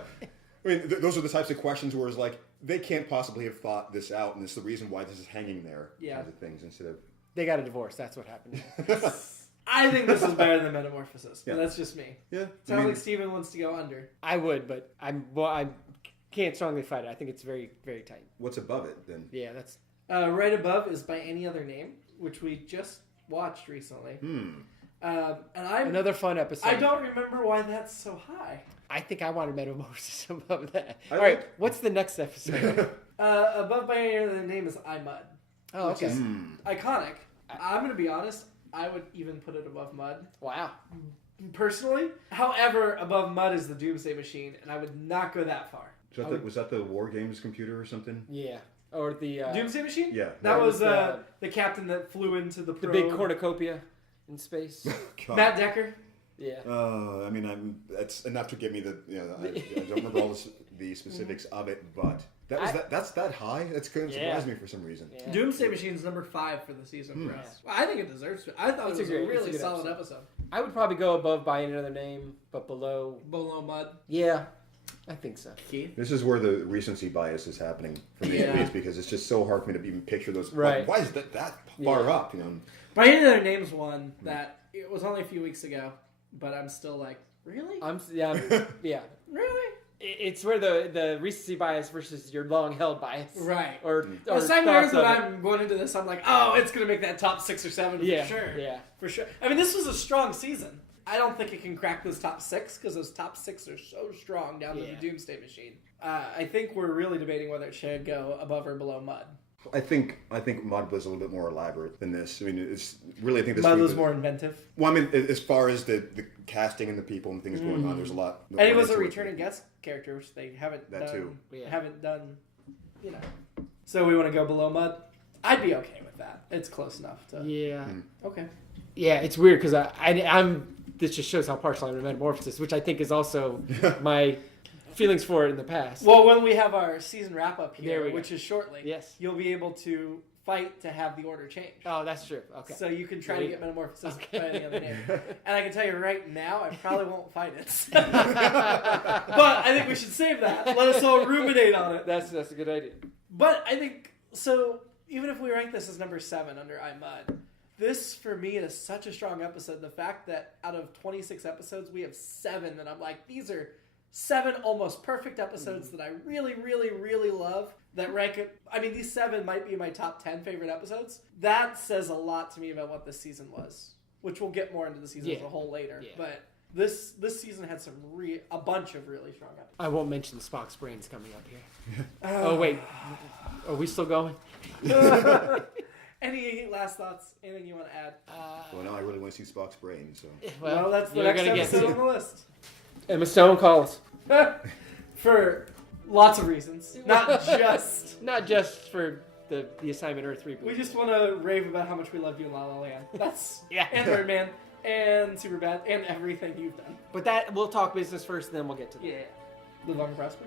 I mean, those are the types of questions where it's like, they can't possibly have thought this out, and it's the reason why this is hanging there. Yeah. Kinds of things, instead of... They got a divorce. That's what happened. I think this is better than Metamorphosis, but Yeah. that's just me. Yeah. Sounds like Steven wants to go under. I would, but I can't strongly fight it. I think it's very, very tight. What's above it, then? Yeah, that's. Right above is By Any Other Name, which we just watched recently. And Another fun episode. I don't remember why that's so high. I think I wanted Metamorphosis above that. I All right, like- what's the next episode? Above By Any Other Name is I Mud. Oh, which okay. is iconic. I'm going to be honest, I would even put it above Mud. Wow. Personally. However, above Mud is the Doomsday Machine, and I would not go that far. Was that the War Games computer or something? Yeah. Or the Doomsday Machine? Yeah. That was the captain that flew into the big probe. cornucopia in space. God. Matt Decker. Yeah. I mean, that's enough to give me the. I don't remember all the specifics of it, but that's that high. That's going to surprise me for some reason. Yeah. Doomsday Machine's number 5 for the season for us. Well, I think it deserves it. I thought It's it was a a good really solid episode. I would probably go above By Any Other Name, but below. Below Mud. Yeah, I think so. Keith? This is where the recency bias is happening for me, at least, because it's just so hard for me to even picture those. Right. Why is that far up? By Any Other Name's one that it was only a few weeks ago, but I'm still like, really? Yeah. Really? It's where the recency bias versus your long held bias. Right. Or The same way thoughts that of it. I'm going into this, I'm like, oh, it's going to make that top 6 or 7 for sure. Yeah. For sure. I mean, this was a strong season. I don't think it can crack those top 6 because those top 6 are so strong down to the Doomsday Machine. I think we're really debating whether it should go above or below Mud. I think Mud was a little bit more elaborate than this. I mean, it's really, I think this Mud week was more inventive. Well, I mean, as far as the casting and the people and things going on, there's a lot. And he was a returning guest character, which they haven't That done. too. Yeah. Haven't done, So we want to go below Mud? I'd be okay with that. It's close enough to... Yeah. Okay. Yeah, it's weird because I'm. This just shows how partial I am to Metamorphosis, which I think is also my feelings for it in the past. Well, when we have our season wrap-up There we here, go. which is shortly, Yes. you'll be able to fight to have the order changed. Oh, that's true. Okay. So you can try to get Metamorphosis Okay. by the other name. And I can tell you right now, I probably won't fight it. But I think we should save that. Let us all ruminate on it. That's a good idea. But I think, so even if we rank this as number 7 under iMud, this for me is such a strong episode. The fact that out of 26 episodes, we have 7 that I'm like, these are 7 almost perfect episodes that I really, really, really love. That rank it. I mean, these 7 might be my top 10 favorite episodes. That says a lot to me about what this season was, which we'll get more into the season as a whole later. Yeah. But this season had a bunch of really strong episodes. I won't mention Spock's brains coming up here. Oh, wait. Are we still going? Any last thoughts? Anything you want to add? Well, now I really want to see Spock's brain. So Well, that's the you're next gonna get episode to. on the list. Emma Stone calls. For lots of reasons. Not just for the Assignment Earth reboot. We just want to rave about how much we loved you in La La Land. That's Yeah. and Birdman and Superbad and everything you've done. But we'll talk business first, and then we'll get to that. Yeah. Live long and prosper.